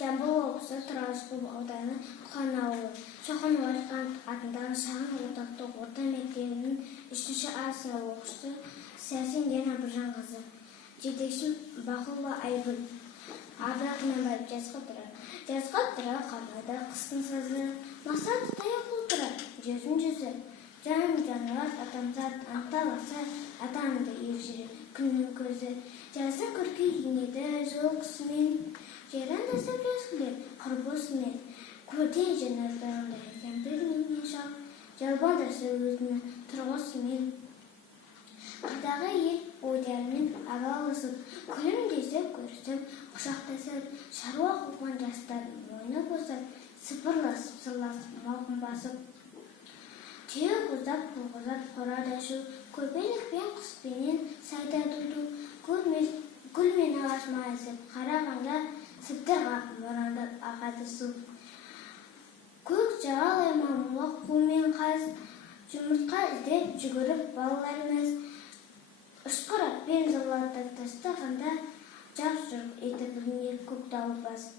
Жамбыл облысы Тұрғысбұл ауданы Құлқан ауылы Шоқан Уәлиханов атындағы шағын орталықтық орта мектебінің 3-ші А сынып оқушысы Сәрсен Гена Біржанқызы. Жетекшім Бақылова Айгүл. Абдал Құнанбаев жазға тұра қарнада қыстың сазы, мақсаты таяқ тұра жүзін жүзі. Жаным жануар атамзат анталаса, атамды ержері күннің көзі. Жазы күрке енеді жол қысымен, жерандасып жазғылер құрбысымен. Көрден жаназдарында кемпірінен шал, жалбандасы өзінің тұрғысымен. Қырдағы ел ойдарымен араласып, күлімдесіп көрісіп, құшақтасып, шаруа қуған жастардың мойны босап, сыпырласып, сырласып, мауқын басып. Түйе қозап, қылғызап, қорада шу, көбелікпен құспенен сайда дуду, гүл мен ағаш майысып, қарағанда сыптыр қақым борандап ағады су. Көк жағалай мамылық қумен қаз, жұмыртқа іздеп жүгіріп балаларымыз. Ұшқыр атпен зырлатып тастағанда, жап-жұрқ етіп көк дауыл басып.